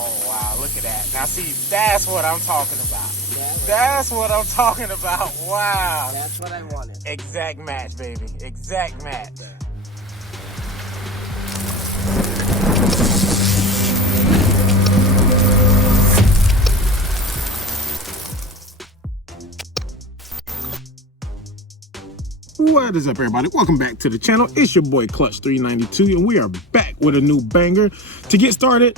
Oh, wow, look at that. Now, see, that's what I'm talking about. That's what I'm talking about. Wow. That's what I wanted. Exact match, baby. Exact match. What is up, everybody? Welcome back to the channel. It's your boy Clutch 392, and we are back with a new banger. To get started,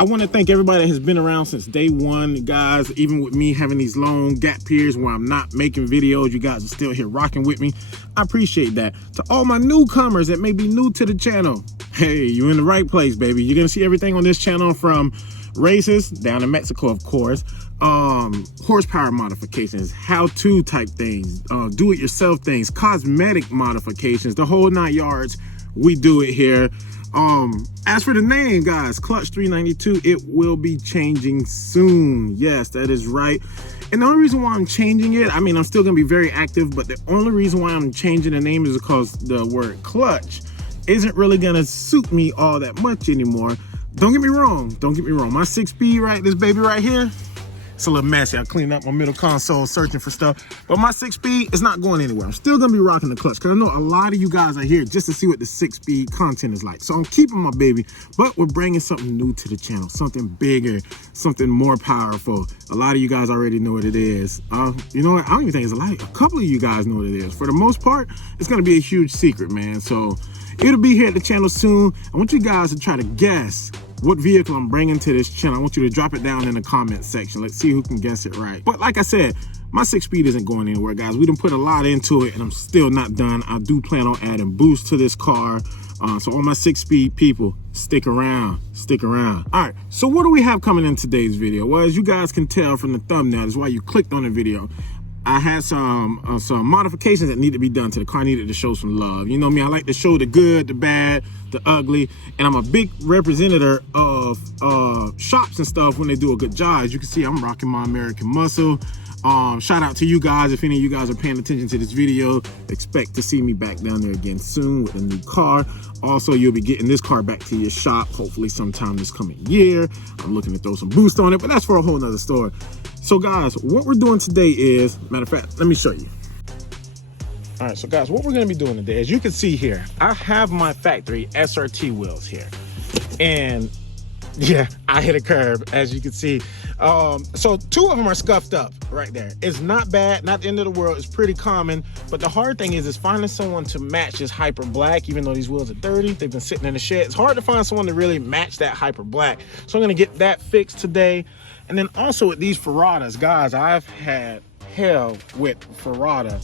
I want to thank everybody that has been around since day one, guys. Even with me having these long gap periods where I'm not making videos, you guys are still here rocking with me. I appreciate that. To all my newcomers that may be new to the channel, hey, you're in the right place, baby. You're gonna see everything on this channel, from races down in Mexico, of course, horsepower modifications, how-to type things, do-it-yourself things, cosmetic modifications, the whole 9 yards. We do it here. As for the name, guys, Clutch 392, it will be changing soon. Yes, that is right. And the only reason why I'm changing it, I mean, I'm still gonna be very active, but the only reason why I'm changing the name is because the word clutch isn't really gonna suit me all that much anymore. Don't get me wrong, my 6-speed, right, this baby right here, it's a little messy. I cleaned up my middle console searching for stuff, but my 6-speed is not going anywhere. I'm still gonna be rocking the clutch because I know a lot of you guys are here just to see what the 6-speed content is like. So I'm keeping my baby, but we're bringing something new to the channel, something bigger, something more powerful. A lot of you guys already know what it is. You know what? I don't even think it's a couple of you guys know what it is. For the most part, it's gonna be a huge secret, man. So it'll be here at the channel soon. I want you guys to try to guess what vehicle I'm bringing to this channel. I want you to drop it down in the comment section. Let's see who can guess it right. But like I said, my 6-speed isn't going anywhere, guys. We done put a lot into it and I'm still not done. I do plan on adding boost to this car. So all my 6-speed people, stick around. All right, so what do we have coming in today's video? Well, as you guys can tell from the thumbnail, that's why you clicked on the video. I had some modifications that need to be done to the car. I needed to show some love. You know me, I like to show the good, the bad, the ugly, and I'm a big representative of shops and stuff when they do a good job. As you can see, I'm rocking my American Muscle. Shout out to you guys. If any of you guys are paying attention to this video, expect to see me back down there again soon with a new car. Also, you'll be getting this car back to your shop hopefully sometime this coming year. I'm looking to throw some boost on it, but that's for a whole nother story. So guys, what we're doing today is, matter of fact, let me show you. All right, so guys, what we're gonna be doing today, as you can see here, I have my factory SRT wheels here. And yeah, I hit a curb, as you can see. So 2 of them are scuffed up right there. It's not bad, not the end of the world. It's pretty common, but the hard thing is finding someone to match this hyper black, even though these wheels are dirty. They've been sitting in the shed. It's hard to find someone to really match that hyper black. So I'm gonna get that fixed today. And then also with these Ferradas, guys, I've had hell with Ferrada.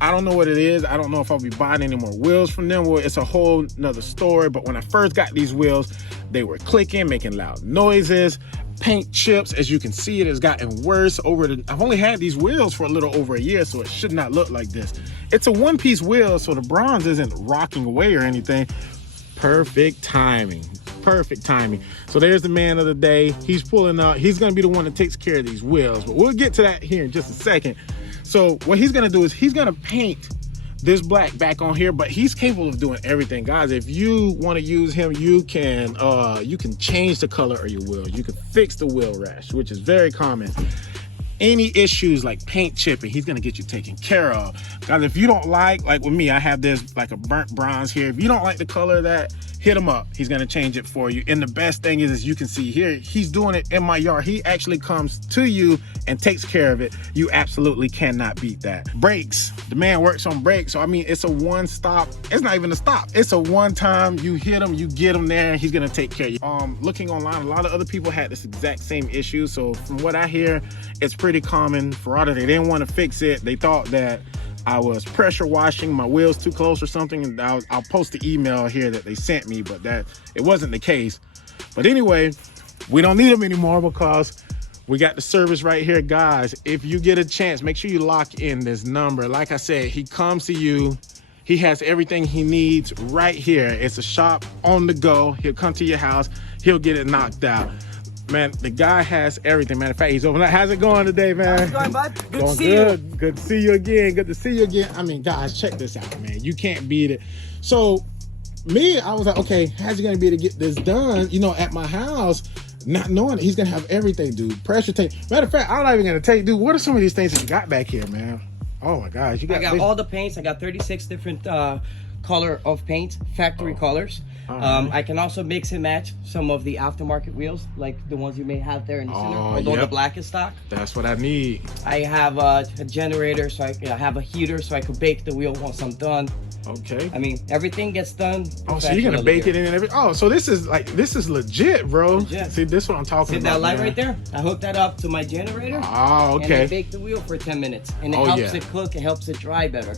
I don't know what it is. I don't know if I'll be buying any more wheels from them. Well, it's a whole nother story. But when I first got these wheels, they were clicking, making loud noises. Paint chips, as you can see, it has gotten worse I've only had these wheels for a little over a year, so it should not look like this. It's a one-piece wheel, so the bronze isn't rocking away or anything. Perfect timing. So there's the man of the day. He's pulling up. He's gonna be the one that takes care of these wheels, but we'll get to that here in just a second. So what he's gonna do is he's gonna paint this black back on here, but he's capable of doing everything, guys. If you want to use him, you can change the color of your wheel. You can fix the wheel rash, which is very common. Any issues like paint chipping, he's gonna get you taken care of. Guys, if you don't like with me, I have this like a burnt bronze here. If you don't like the color of that, hit him up. He's gonna change it for you. And the best thing is, as you can see here, he's doing it in my yard. He actually comes to you and takes care of it. You absolutely cannot beat that. Brakes, the man works on brakes. So I mean, it's a one stop. It's not even a stop. It's a one time. You hit him, you get him there, and he's gonna take care of you. Looking online, a lot of other people had this exact same issue. So from what I hear, it's pretty common. Ferrada, they didn't want to fix it. They thought that I was pressure washing my wheels too close or something, and I'll post the email here that they sent me, but that it wasn't the case. But anyway, we don't need them anymore because we got the service right here. Guys, if you get a chance, make sure you lock in this number. Like I said, he comes to you. He has everything he needs right here. It's a shop on the go. He'll come to your house. He'll get it knocked out. Man, the guy has everything. Matter of fact, he's over there. How's it going today, man? How's it going, bud? Good to see you. Good to see you again. Good to see you again. I mean, guys, check this out, man. You can't beat it. So me, I was like, okay, how's he gonna be able to get this done, you know, at my house? not knowing he's gonna have everything, dude. Pressure tape. Matter of fact, I'm not even gonna tell you, dude. What are some of these things that you got back here, man? Oh my gosh, I got all the paints. I got 36 different color of paint, factory colors. I can also mix and match some of the aftermarket wheels, like the ones you may have there in the center, although the black is stock. That's what I need. I have a generator, so I have a heater, so I could bake the wheel once I'm done. Okay. I mean, everything gets done. Oh, so you're gonna bake it in and everything. Oh, so this is legit, bro. Legit. See, this is what I'm talking about. See that light right there? I hook that up to my generator. Oh, okay. And I bake the wheel for 10 minutes, and it helps it cook. It helps it dry better.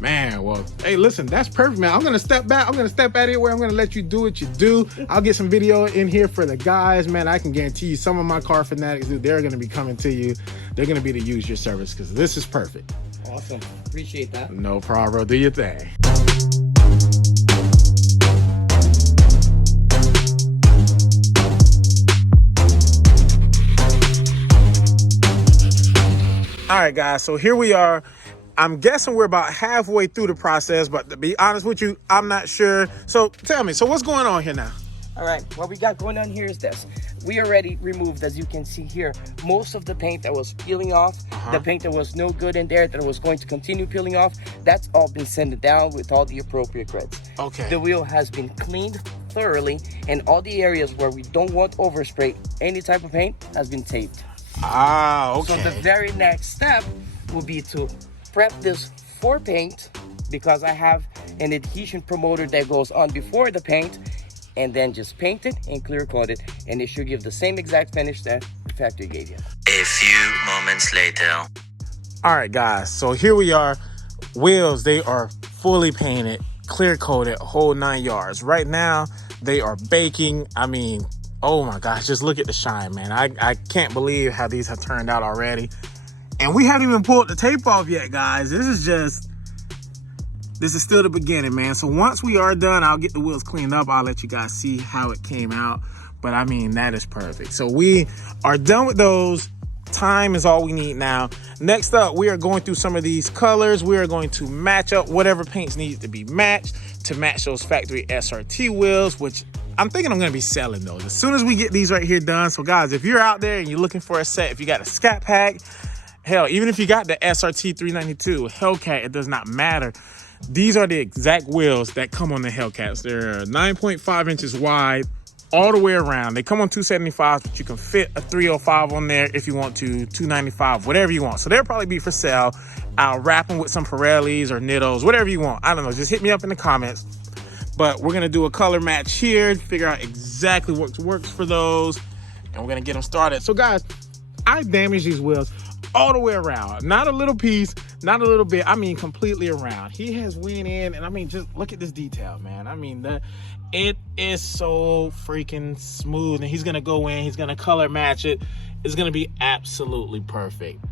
Man, well, hey, listen, that's perfect, man. I'm gonna step back. I'm gonna step out of here where I'm gonna let you do what you do. I'll get some video in here for the guys, man. I can guarantee you, some of my car fanatics, dude, they're gonna be coming to you. They're gonna be to use your service because this is perfect. Awesome, appreciate that. No problem, bro. Do your thing. All right, guys. So here we are. I'm guessing we're about halfway through the process, but to be honest with you, I'm not sure. So tell me, so what's going on here now? All right, what we got going on here is this. We already removed, as you can see here, most of the paint that was peeling off, the paint that was no good in there, that was going to continue peeling off. That's all been sanded down with all the appropriate grids. Okay. The wheel has been cleaned thoroughly, and all the areas where we don't want overspray any type of paint has been taped. Ah, okay. So the very next step will be to prep this for paint, because I have an adhesion promoter that goes on before the paint, and then just paint it and clear coat it, and it should give the same exact finish that the factory gave you. A few moments later. All right, guys, so here we are. Wheels, they are fully painted, clear coated, whole 9 yards. Right now, they are baking. I mean, oh my gosh, just look at the shine, man. I can't believe how these have turned out already. And we haven't even pulled the tape off yet, guys. This is still the beginning, man. So once we are done, I'll get the wheels cleaned up. I'll let you guys see how it came out. But I mean, that is perfect. So we are done with those. Time is all we need now. Next up, we are going through some of these colors. We are going to match up whatever paints need to be matched to match those factory SRT wheels, which I'm thinking I'm going to be selling those as soon as we get these right here done. So guys, if you're out there and you're looking for a set, if you got a Scat Pack, hell, even if you got the SRT 392 Hellcat, it does not matter. These are the exact wheels that come on the Hellcats. They're 9.5 inches wide all the way around. They come on 275s, but you can fit a 305 on there if you want to, 295, whatever you want. So they'll probably be for sale. I'll wrap them with some Pirellis or Nittos, whatever you want. I don't know, just hit me up in the comments. But we're gonna do a color match here, figure out exactly what works for those, and we're gonna get them started. So guys, I damaged these wheels all the way around. Not a little piece, not a little bit, I mean completely around. He has went in, and I mean, just look at this detail, man. I mean, it is so freaking smooth, and he's gonna go in, he's gonna color match it. It's gonna be absolutely perfect.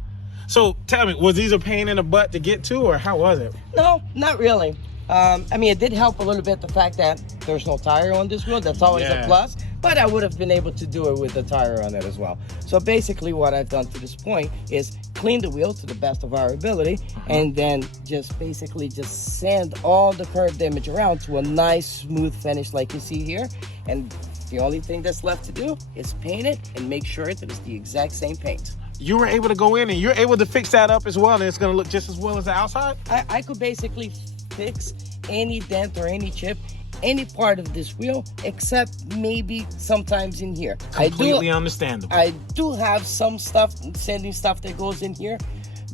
So tell me, was these a pain in the butt to get to, or how was it? No, not really. I mean, it did help a little bit, the fact that there's no tire on this wheel. That's always a plus, but I would have been able to do it with the tire on it as well. So basically what I've done to this point is clean the wheel to the best of our ability, and then just basically just sand all the curved damage around to a nice smooth finish like you see here. And the only thing that's left to do is paint it and make sure that it's the exact same paint. You were able to go in and you're able to fix that up as well, and it's going to look just as well as the outside? I could basically fix any dent or any chip, any part of this wheel, except maybe sometimes in here. Completely understandable. I do have some stuff, sanding stuff that goes in here,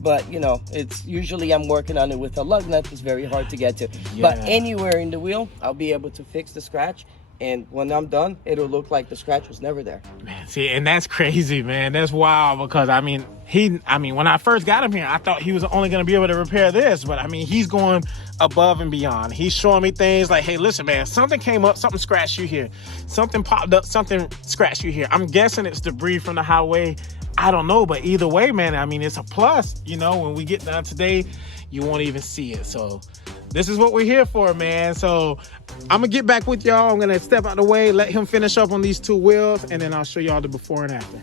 but you know, it's usually I'm working on it with a lug nut. It's very hard to get to. But anywhere in the wheel, I'll be able to fix the scratch. And when I'm done, it'll look like the scratch was never there. Man, see, and that's crazy, man. That's wild, because I mean, when I first got him here, I thought he was only going to be able to repair this, but I mean, he's going above and beyond. He's showing me things like, hey, listen, man, something came up, something scratched you here, something popped up, something scratched you here. I'm guessing it's debris from the highway. I don't know, but either way, man, I mean, it's a plus. You know, when we get done today, you won't even see it. So this is what we're here for, man. So I'm gonna get back with y'all. I'm gonna step out the way, let him finish up on these two wheels, and then I'll show y'all the before and after.